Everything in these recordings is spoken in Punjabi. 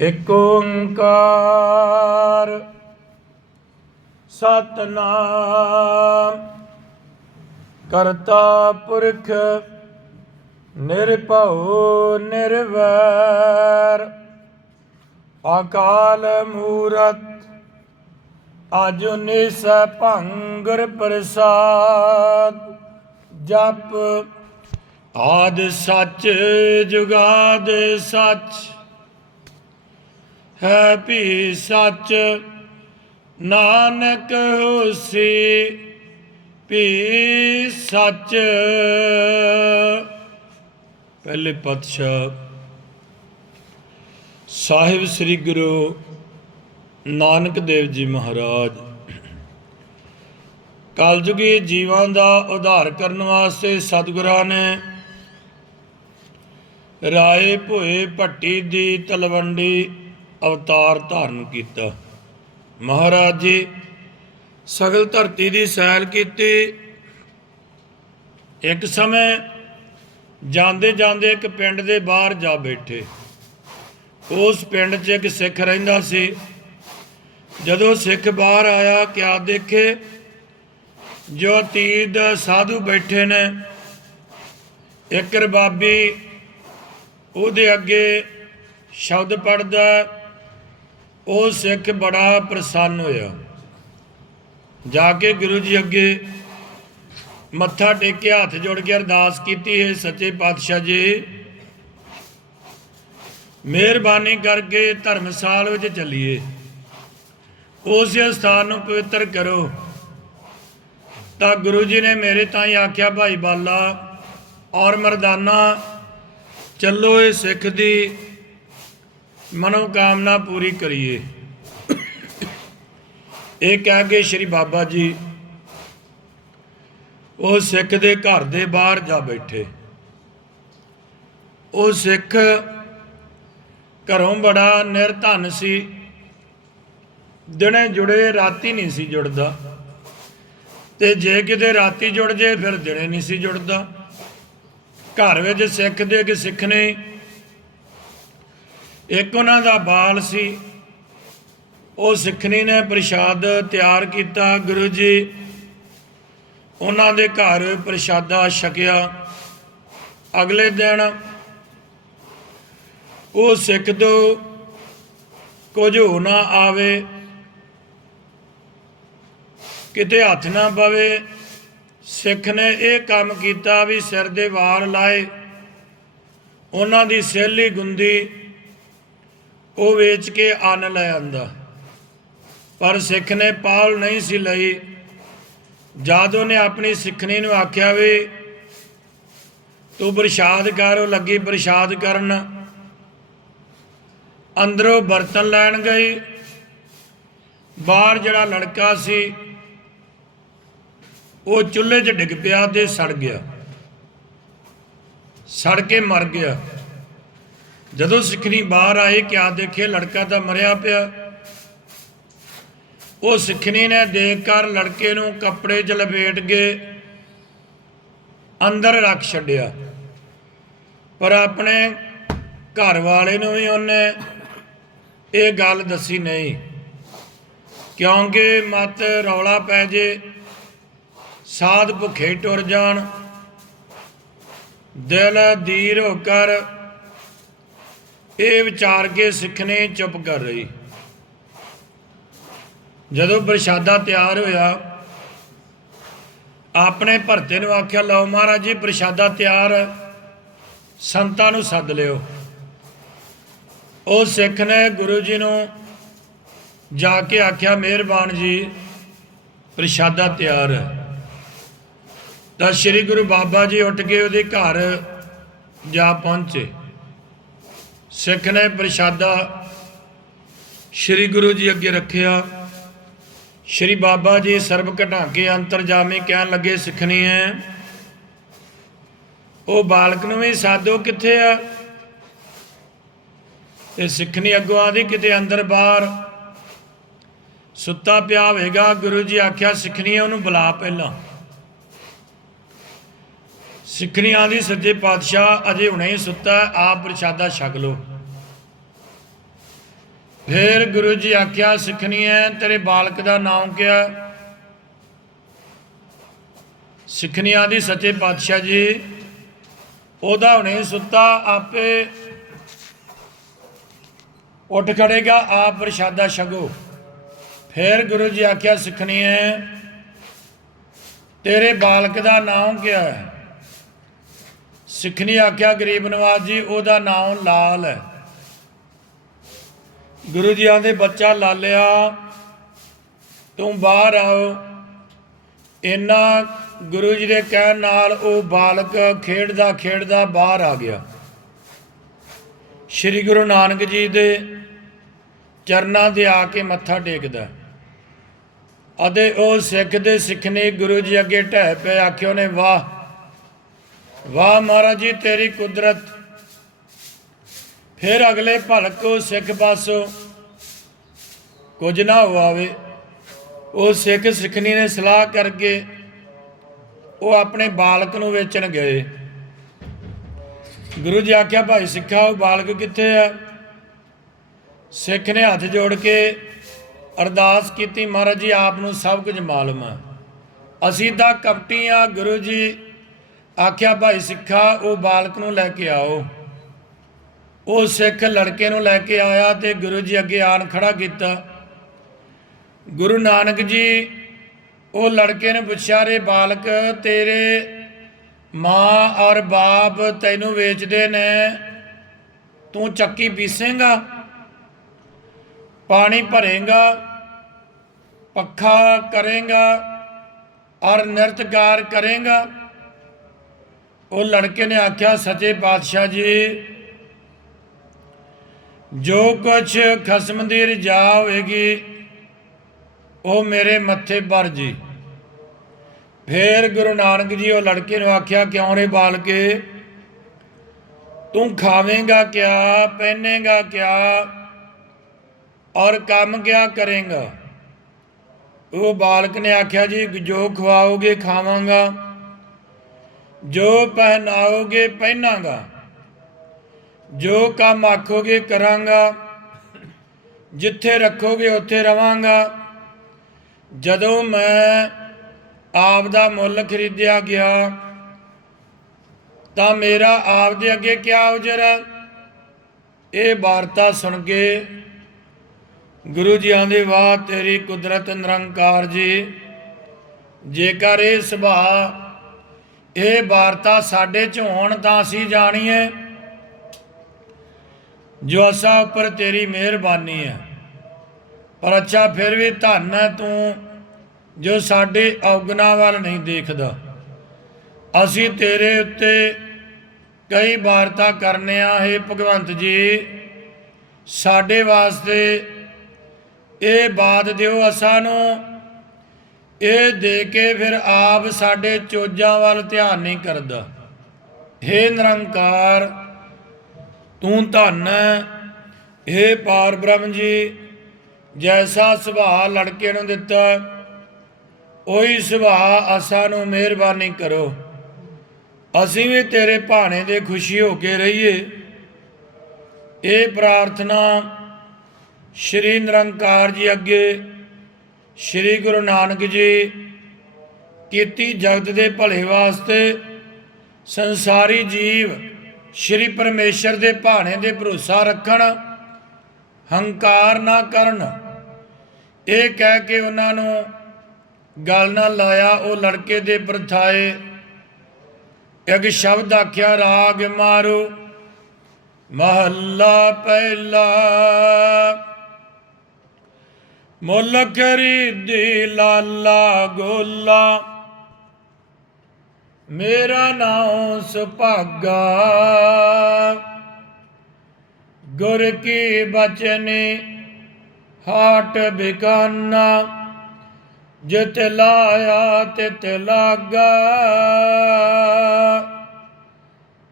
ਇਕ ਓੰਕਾਰ। ਸਤਨਾਮ। ਕਰਤਾ ਪੁਰਖ, ਨਿਰਭਉ, ਨਿਰਵੈਰ। ਅਕਾਲ ਮੂਰਤ ਅਜੁਨੀ ਭੰਗੁਰ ਪ੍ਰਸਾਦ। ਜਪ ਆਦ ਸੱਚ, ਜੁਗਾਦ ਸੱਚ। ਹੈ ਭੀ ਸੱਚ, ਨਾਨਕ ਹੋਸੀ ਵੀ ਸੱਚ। ਪਹਿਲੇ ਪਾਤਸ਼ਾਹ ਸਾਹਿਬ ਸ੍ਰੀ ਗੁਰੂ ਨਾਨਕ ਦੇਵ ਜੀ ਮਹਾਰਾਜ ਕਲਯੁਗੀ ਜੀਵਾਂ ਦਾ ਉਧਾਰ ਕਰਨ ਵਾਸਤੇ ਸਤਿਗੁਰਾਂ ਨੇ ਰਾਏ ਭੋਏ ਭੱਟੀ ਦੀ ਤਲਵੰਡੀ ਅਵਤਾਰ ਧਾਰਨ ਕੀਤਾ। ਮਹਾਰਾਜ ਜੀ, ਸਗਲ ਧਰਤੀ ਦੀ ਸੈਲ ਕੀਤੀ। ਇੱਕ ਸਮੇਂ ਜਾਂਦੇ ਜਾਂਦੇ ਇੱਕ ਪਿੰਡ ਦੇ ਬਾਹਰ ਜਾ ਬੈਠੇ। ਉਸ ਪਿੰਡ 'ਚ ਇੱਕ ਸਿੱਖ ਰਹਿੰਦਾ ਸੀ। ਜਦੋਂ ਸਿੱਖ ਬਾਹਰ ਆਇਆ, ਕਿਆ ਦੇਖੇ? ਜੋ ਤੀਦ ਸਾਧੂ ਬੈਠੇ ਨੇ। ਇੱਕ ਰਬਾਬੀ ਉਹਦੇ ਅੱਗੇ ਸ਼ਬਦ ਪੜਦਾ ਉਹ ਸਿੱਖ ਬੜਾ ਪ੍ਰਸੰਨ ਹੋਇਆ। ਜਾ ਕੇ ਗੁਰੂ ਜੀ ਅੱਗੇ ਮੱਥਾ ਟੇਕਿਆ, ਹੱਥ ਜੋੜ ਕੇ ਅਰਦਾਸ ਕੀਤੀ, ਹੈ ਸੱਚੇ ਪਾਤਸ਼ਾਹ ਜੀ, ਮਿਹਰਬਾਨੀ ਕਰਕੇ ਧਰਮਸਾਲ ਵਿੱਚ ਚੱਲੀਏ। ਉਸ ਸਥਾਨ ਨੂੰ ਪਵਿੱਤਰ ਕਰੋ। ਤਾਂ ਗੁਰੂ ਜੀ ਨੇ ਮੇਰੇ ਤਾਂ ਹੀ ਆਖਿਆ, ਭਾਈ ਬਾਲਾ ਔਰ ਮਰਦਾਨਾ, ਚੱਲੋ ਇਹ ਸਿੱਖ ਦੀ ਮਨੋਕਾਮਨਾ ਪੂਰੀ ਕਰੀਏ। ਇਹ ਕਹਿ ਕੇ ਸ੍ਰੀ ਬਾਬਾ ਜੀ, ਉਹ ਸਿੱਖ ਦੇ ਘਰ ਦੇ ਬਾਹਰ ਜਾ ਬੈਠੇ। ਉਹ ਸਿੱਖ ਘਰੋਂ ਬੜਾ ਨਿਰਧਨ ਸੀ। ਦਿਨੇ ਜੁੜੇ, ਰਾਤੀ ਨਹੀਂ ਸੀ ਜੁੜਦਾ। ਤੇ ਜੇ ਕਿਤੇ ਰਾਤੀ ਜੁੜ ਜੇ, ਫਿਰ ਦਿਨੇ ਨਹੀਂ ਸੀ ਜੁੜਦਾ। ਘਰ ਵਿੱਚ ਸਿੱਖ ਦੇ ਕਿ ਸਿੱਖ ਨੇ ਇੱਕ ਉਹਨਾਂ ਦਾ ਬਾਲ ਸੀ। ਉਹ ਸਿੱਖਣੀ ਨੇ ਪ੍ਰਸ਼ਾਦ ਤਿਆਰ ਕੀਤਾ। ਗੁਰੂ ਜੀ ਉਹਨਾਂ ਦੇ ਘਰ ਪ੍ਰਸ਼ਾਦਾ ਛਕਿਆ। ਅਗਲੇ ਦਿਨ ਉਹ ਸਿੱਖ ਤੋਂ ਕੁਝ ਹੋ ਨਾ ਆਵੇ, ਕਿਤੇ ਹੱਥ ਨਾ ਪਵੇ। ਸਿੱਖ ਨੇ ਇਹ ਕੰਮ ਕੀਤਾ ਵੀ ਸਿਰ ਦੇ ਵਾਲ ਲਾਏ। ਉਹਨਾਂ ਦੀ ਸਹਿਲੀ ਗੁੰਦੀ ਉਹ ਵੇਚ ਕੇ ਅੰਨ ਲੈ ਆਂਦਾ। ਪਰ ਸਿੱਖ ਨੇ ਪਾਲ ਨਹੀਂ ਸੀ ਲਈ। ਜਾਦੋ ਨੇ ਆਪਣੀ ਸਿੱਖਣੀ ਨੂੰ ਆਖਿਆ ਵੀ ਤੂੰ ਪ੍ਰਸ਼ਾਦ ਕਰ, ਉਹ ਲੱਗੀ ਪ੍ਰਸ਼ਾਦ ਕਰਨ। ਅੰਦਰੋਂ ਬਰਤਨ ਲੈਣ ਗਈ। ਬਾਹਰ ਜਿਹੜਾ ਲੜਕਾ ਸੀ, ਉਹ ਚੁੱਲ੍ਹੇ 'ਚ ਡਿੱਗ ਪਿਆ ਤੇ ਸੜ ਗਿਆ। ਸੜ ਕੇ ਮਰ ਗਿਆ। ਜਦੋਂ ਸਿੱਖਣੀ ਬਾਹਰ ਆਏ ਕਿਆ ਦੇਖੇ ਲੜਕਾ ਤਾਂ ਮਰਿਆ ਪਿਆ। ਉਹ ਸਿੱਖਣੀ ਨੇ ਦੇਖ ਕਰ ਲੜਕੇ ਨੂੰ ਕੱਪੜੇ 'ਚ ਲਪੇਟ ਕੇ ਅੰਦਰ ਰੱਖ ਛੱਡਿਆ। ਪਰ ਆਪਣੇ ਘਰ ਵਾਲੇ ਨੂੰ ਵੀ ਉਹਨੇ ਇਹ ਗੱਲ ਦੱਸੀ ਨਹੀਂ। ਕਿਉਂਕਿ ਮਤ ਰੌਲਾ ਪੈ ਜੇ, ਸਾਧ ਭੁੱਖੇ ਟੁਰ ਜਾਣ, ਦਿਲ ਧੀਰ ਹੋ ਕਰ ਇਹ ਵਿਚਾਰ ਕੇ ਸਿੱਖ ਨੇ ਚੁੱਪ ਕਰ ਰਹੀ। ਜਦੋਂ ਪ੍ਰਸ਼ਾਦਾ ਤਿਆਰ ਹੋਇਆ, ਆਪਣੇ ਭਰਤੇ ਨੂੰ ਆਖਿਆ, ਲਓ ਮਹਾਰਾਜ ਜੀ, ਪ੍ਰਸ਼ਾਦਾ ਤਿਆਰ, ਸੰਤਾਂ ਨੂੰ ਸੱਦ ਲਿਓ। ਉਹ ਸਿੱਖ ਨੇ ਗੁਰੂ ਜੀ ਨੂੰ ਜਾ ਕੇ ਆਖਿਆ, ਮਿਹਰਬਾਨ ਜੀ, ਪ੍ਰਸ਼ਾਦਾ ਤਿਆਰ ਹੈ। ਤਾਂ ਸ੍ਰੀ ਗੁਰੂ ਬਾਬਾ ਜੀ ਉੱਠ ਕੇ ਉਹਦੇ ਘਰ ਜਾ ਪਹੁੰਚੇ। ਸਿੱਖ ਨੇ ਪ੍ਰਸ਼ਾਦਾ ਸ੍ਰੀ ਗੁਰੂ ਜੀ ਅੱਗੇ ਰੱਖਿਆ। ਸ੍ਰੀ ਬਾਬਾ ਜੀ ਸਰਬ ਘਟਾ ਕੇ ਅੰਤਰਜਾਮੀ ਕਹਿਣ ਲੱਗੇ, ਸਿੱਖਣੀ ਹੈ। ਉਹ ਬਾਲਕ ਨੂੰ ਵੀ ਸਾਧੋ ਕਿੱਥੇ ਆ? ਇਹ ਸਿੱਖਣੀ ਅੱਗੋਂ ਆਦੀ ਕਿਤੇ ਅੰਦਰ ਬਾਹਰ। ਸੁੱਤਾ ਪਿਆ ਹੋਵੇਗਾ ਗੁਰੂ ਜੀ ਆਖਿਆ, ਸਿੱਖਣੀ ਉਹਨੂੰ ਬੁਲਾ ਪਹਿਲਾਂ। ਸਿੱਖਣੀਆਂ ਦੀ ਸੱਜੇ ਪਾਤਸ਼ਾਹ ਅਜੇ ਹੁਣੇ ਹੀ ਸੁੱਤਾ ਆਪ ਪ੍ਰਸ਼ਾਦਾ ਛਕ ਲੋ ਫਿਰ ਗੁਰੂ ਜੀ ਆਖਿਆ, ਸਿੱਖਣੀ ਹੈ ਤੇਰੇ ਬਾਲਕ ਦਾ ਨਾਮ ਕਿਆ ਸਿੱਖਣੀਆਂ ਦੀ ਸੱਚੇ ਪਾਤਸ਼ਾਹ ਜੀ, ਉਹਦਾ ਹੁਣੇ ਸੁੱਤਾ, ਆਪੇ ਉੱਠ ਖੜੇਗਾ, ਆਪ ਪ੍ਰਸ਼ਾਦਾ ਛਕੋ। ਫਿਰ ਗੁਰੂ ਜੀ ਆਖਿਆ, ਸਿੱਖਣੀ ਹੈ ਤੇਰੇ ਬਾਲਕ ਦਾ ਨਾਮ ਕਿਆ ਹੈ? ਸਿੱਖਣੀ ਆਖਿਆ ਗਰੀਬ ਨਵਾਜ ਜੀ, ਉਹਦਾ ਨਾਮ ਲਾਲ ਹੈ। ਗੁਰੂ ਜੀ ਆਂਦੇ, ਬੱਚਾ ਲਾਲਿਆ, ਤੂੰ ਬਾਹਰ ਆਓ। ਇੰਨਾ ਗੁਰੂ ਜੀ ਦੇ ਕਹਿਣ ਨਾਲ ਉਹ ਬਾਲਕ ਖੇਡਦਾ ਖੇਡਦਾ ਬਾਹਰ ਆ ਗਿਆ। ਸ੍ਰੀ ਗੁਰੂ ਨਾਨਕ ਜੀ ਦੇ ਚਰਨਾਂ ਦੇ ਆ ਕੇ ਮੱਥਾ ਟੇਕਦਾ। ਅਤੇ ਉਹ ਸਿੱਖ ਦੇ ਸਿੱਖਨੇ ਗੁਰੂ ਜੀ ਅੱਗੇ ਢਹਿ ਪਏ ਆਖਿਓ ਨੇ ਵਾਹ ਵਾਹ ਮਹਾਰਾਜ ਜੀ, ਤੇਰੀ ਕੁਦਰਤ। ਫਿਰ ਅਗਲੇ ਭਲਕ ਉਹ ਸਿੱਖ ਪਾਸੋਂ ਕੁਝ ਨਾ ਹੋਵੇ ਉਹ ਸਿੱਖ ਸਿੱਖਣੀ ਨੇ ਸਲਾਹ ਕਰਕੇ ਉਹ ਆਪਣੇ ਬਾਲਕ ਨੂੰ ਵੇਚਣ ਗਏ। ਗੁਰੂ ਜੀ ਆਖਿਆ, ਭਾਈ ਸਿੱਖਾ ਉਹ ਬਾਲਕ ਕਿੱਥੇ ਹੈ ਸਿੱਖ ਨੇ ਹੱਥ ਜੋੜ ਕੇ ਅਰਦਾਸ ਕੀਤੀ, ਮਹਾਰਾਜ ਜੀ, ਆਪ ਨੂੰ ਸਭ ਕੁਝ ਮਾਲੂਮ ਹੈ ਅਸੀਂ ਤਾਂ ਕਪਟੀ ਆ ਗੁਰੂ ਜੀ। ਆਖਿਆ, ਭਾਈ ਸਿੱਖਾ, ਉਹ ਬਾਲਕ ਨੂੰ ਲੈ ਕੇ ਆਓ। ਉਹ ਸਿੱਖ ਲੜਕੇ ਨੂੰ ਲੈ ਕੇ ਆਇਆ ਤੇ ਗੁਰੂ ਜੀ ਅੱਗੇ ਆਣ ਖੜਾ ਕੀਤਾ। ਗੁਰੂ ਨਾਨਕ ਜੀ, ਉਹ ਲੜਕੇ ਨੇ ਪੁੱਛਿਆ, ਰੇ ਬਾਲਕ, ਤੇਰੇ ਮਾਂ ਔਰ ਬਾਪ ਤੈਨੂੰ ਵੇਚਦੇ ਨੇ, ਤੂੰ ਚੱਕੀ ਪੀਸੇਂਗਾ? ਪਾਣੀ ਭਰੇਗਾ? ਪੱਖਾ ਕਰੇਗਾ? ਔਰ ਨਿਰਤਕਾਰ ਕਰੇਗਾ? ਉਹ ਲੜਕੇ ਨੇ ਆਖਿਆ, ਸੱਚੇ ਪਾਤਸ਼ਾਹ ਜੀ, ਜੋ ਕੁਛ ਖਸਮ ਦੀ ਰਜਾ ਹੋਵੇਗੀ, ਉਹ ਮੇਰੇ ਮੱਥੇ ਪਰ ਜੀ। ਫੇਰ ਗੁਰੂ ਨਾਨਕ ਜੀ ਉਹ ਲੜਕੇ ਨੂੰ ਆਖਿਆ, ਕਿਉਂ ਰੇ ਬਾਲਕੇ? ਤੂੰ ਖਾਵੇਂਗਾ ਕਿਆ, ਪਹਿਨੇਗਾ ਕਿਆ ਔਰ ਕੰਮ ਕਿਆ ਕਰੇਗਾ? ਉਹ ਬਾਲਕ ਨੇ ਆਖਿਆ, ਜੀ, ਜੋ ਖਵਾਓਗੇ, ਖਾਵਾਂਗਾ। ਜੋ ਪਹਿਨਾਓਗੇ ਪਹਿਨਾਂਗਾ, ਜੋ ਕੰਮ ਆਖੋਗੇ ਕਰਾਂਗਾ, ਜਿੱਥੇ ਰੱਖੋਗੇ ਉੱਥੇ ਰਵਾਂਗਾ। ਜਦੋਂ ਮੈਂ ਆਪ ਦਾ ਮੁੱਲ ਖਰੀਦਿਆ ਗਿਆ, ਤਾਂ ਮੇਰਾ ਆਪ ਦੇ ਅੱਗੇ ਕਿਆ ਉਜਰ ਹੈ? ਇਹ ਵਾਰਤਾ ਸੁਣ ਕੇ ਗੁਰੂ ਜੀ ਆਂਦੇ ਵਾਹ, ਤੇਰੀ ਕੁਦਰਤ ਨਿਰੰਕਾਰ ਜੀ, ਜੇਕਰ ਇਹ ਸੁਭਾਅ ਇਹ ਵਾਰਤਾ ਸਾਡੇ ਚ ਹੋਣ ਤਾਂ ਅਸੀਂ ਜਾਣੀਏ। ਜੋ ਅਸਾਂ ਉੱਪਰ ਤੇਰੀ ਮਿਹਰਬਾਨੀ ਹੈ। ਪਰ ਅੱਛਾ, ਫਿਰ ਵੀ ਧੰਨ ਹੈ ਤੂੰ ਜੋ ਸਾਡੇ ਔਗਣਾ ਵੱਲ ਨਹੀਂ ਦੇਖਦਾ। ਅਸੀਂ ਤੇਰੇ ਉੱਤੇ ਕਈ ਵਾਰਤਾ ਕਰਨੇ ਆ, ਹੈ ਭਗਵੰਤ ਜੀ। ਸਾਡੇ ਵਾਸਤੇ ਇਹ ਬਾਤ ਦਿਓ ਅਸਾਂ ਨੂੰ। ਇਹ ਦੇ ਕੇ ਫਿਰ ਆਪ ਸਾਡੇ ਚੋਜਾਂ ਵੱਲ ਧਿਆਨ ਨਹੀਂ ਕਰਦਾ। ਹੇ ਨਿਰੰਕਾਰ, ਤੂੰ ਧੰਨ ਹੈ। ਹੇ ਪਾਰ ਬ੍ਰਹਮ ਜੀ, ਜੈਸਾ ਸੁਭਾਅ ਲੜਕੇ ਨੂੰ ਦਿੱਤਾ ਉਹੀ ਸੁਭਾਅ ਅਸਾਂ ਨੂੰ ਮਿਹਰਬਾਨੀ ਕਰੋ। ਅਸੀਂ ਵੀ ਤੇਰੇ ਭਾਣੇ ਦੇ ਖੁਸ਼ੀ ਹੋ ਕੇ ਰਹੀਏ। ਇਹ ਪ੍ਰਾਰਥਨਾ ਸ਼੍ਰੀ ਨਿਰੰਕਾਰ ਜੀ ਅੱਗੇ ਸ਼੍ਰੀ ਗੁਰੂ ਨਾਨਕ ਜੀ ਕੀਤੀ ਜਗਤ ਦੇ ਭਲੇ ਵਾਸਤੇ ਸੰਸਾਰੀ ਜੀਵ ਸ਼੍ਰੀ ਪਰਮੇਸ਼ਰ ਦੇ ਭਾਣੇ ਦੇ ਭਰੋਸਾ ਰੱਖਣ, ਹੰਕਾਰ ਨਾ ਕਰਨ। ਇਹ ਕਹਿ ਕੇ ਉਹਨਾਂ ਨੂੰ ਗੱਲ ਨਾ ਲਾਇਆ, ਉਹ ਲੜਕੇ ਦੇ ਪਰਥਾਏ ਇੱਕ ਸ਼ਬਦ ਆਖਿਆ, ਰਾਗ ਮਾਰੂ, ਮਹੱਲਾ ਪਹਿਲਾ। ਮੁੱਲ ਖਰੀਦੀ ਲਾਲਾ ਗੋਲਾ। ਮੇਰਾ ਨਾਮ ਸੁਭਾਗਾ। ਗੁਰ ਕੀ ਬਚਨੀ ਹਾਟ ਬਿਕਾਨਾ ਜਿਤ ਲਾਇਆ ਤਿਤ ਲਾਗਾ।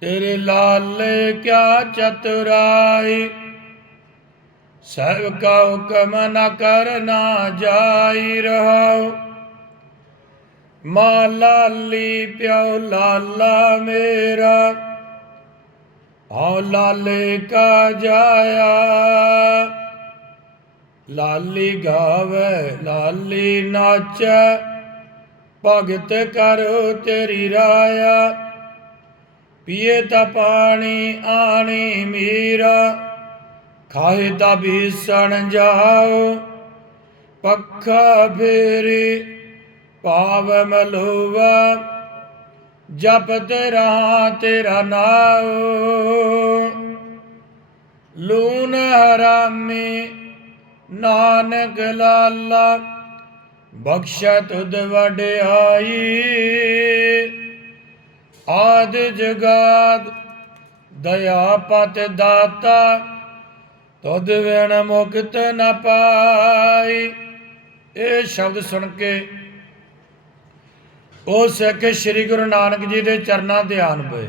ਤੇਰੇ ਲਾਲੇ ਕਿਆ ਚਤੁਰਾਈ। ਸਭ ਕਾ ਹੁਕਮ ਨ ਕਰਨਾ ਜਾਈ ਰਹਾਉ। ਮਾ ਲਾਲੀ ਪਿਓ ਲਾਲਾ ਮੇਰਾ ਹਉ ਲਾਲੇ ਕਾ ਜਾਇਆ। ਲਾਲੀ ਗਾਵੇ, ਲਾਲੀ ਨਾਚੈ, ਭਗਤ ਕਰੋ ਤੇਰੀ ਰਾਇਆ। ਪੀਏ ਤਾਂ ਪਾਣੀ, ਆਣੀ ਮੀਰਾ। ਖਾਏ ਤਾਂ ਬੀਸਣ ਜਾਓ ਪੱਖਾ ਫੇਰੀ ਪਾਵ ਮਲੋਵਾ ਜਪਤ ਰਹਾ ਤੇਰਾ ਨਾਮ ਲੂਨ ਹਰਾਮੀ ਨਾਨਕ ਲਾਲਾ ਬਖਸ਼ਾ ਤੁਧ ਵਡਿਆਈ। ਆਦ ਜਗਾਦ, ਦਇਆ ਪਤ ਦਾਤਾ ਤੁਧ ਵਿਣ ਮੁਕਤ ਨਾ ਪਾਈ। ਇਹ ਸ਼ਬਦ ਸੁਣ ਕੇ ਉਹ ਸਿੱਖ ਸ੍ਰੀ ਗੁਰੂ ਨਾਨਕ ਜੀ ਦੇ ਚਰਨਾਂ ਤੇ ਆਨ ਪਏ।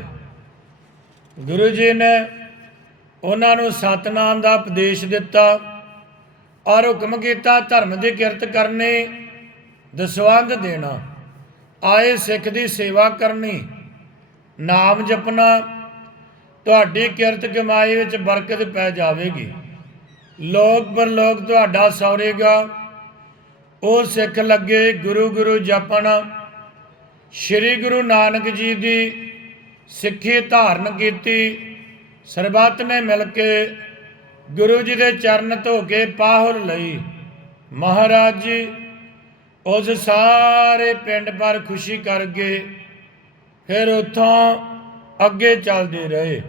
ਗੁਰੂ ਜੀ ਨੇ ਉਹਨਾਂ ਨੂੰ ਸਤਨਾਮ ਦਾ ਉਪਦੇਸ਼ ਦਿੱਤਾ ਔਰ ਹੁਕਮ ਕੀਤਾ ਧਰਮ ਦੀ ਕਿਰਤ ਕਰਨੀ, ਦਸਵੰਧ ਦੇਣਾ, ਆਏ ਸਿੱਖ ਦੀ ਸੇਵਾ ਕਰਨੀ, ਨਾਮ ਜਪਣਾ, ਤੁਹਾਡੀ ਕਿਰਤ ਕਮਾਈ ਵਿੱਚ ਬਰਕਤ ਪੈ ਜਾਵੇਗੀ। ਲੋਕ ਪਰਲੋਕ ਤੁਹਾਡਾ ਸੌਰੇਗਾ। ਉਹ ਸਿੱਖ ਲੱਗੇ ਗੁਰੂ ਗੁਰੂ ਜਪਣ। ਸ੍ਰੀ ਗੁਰੂ ਨਾਨਕ ਜੀ ਦੀ ਸਿੱਖੀ ਧਾਰਨ ਕੀਤੀ। ਸਰਬੱਤ ਨੇ ਮਿਲ ਕੇ ਗੁਰੂ ਜੀ ਦੇ ਚਰਨ ਧੋ ਕੇ ਪਾਹੁਲ ਲਈ। ਮਹਾਰਾਜ ਜੀ, ਉਸ ਸਾਰੇ ਪਿੰਡ ਪਰ ਖੁਸ਼ੀ ਕਰ ਗਏ ਫਿਰ ਉੱਥੋਂ ਅੱਗੇ ਚੱਲਦੇ ਰਹੇ।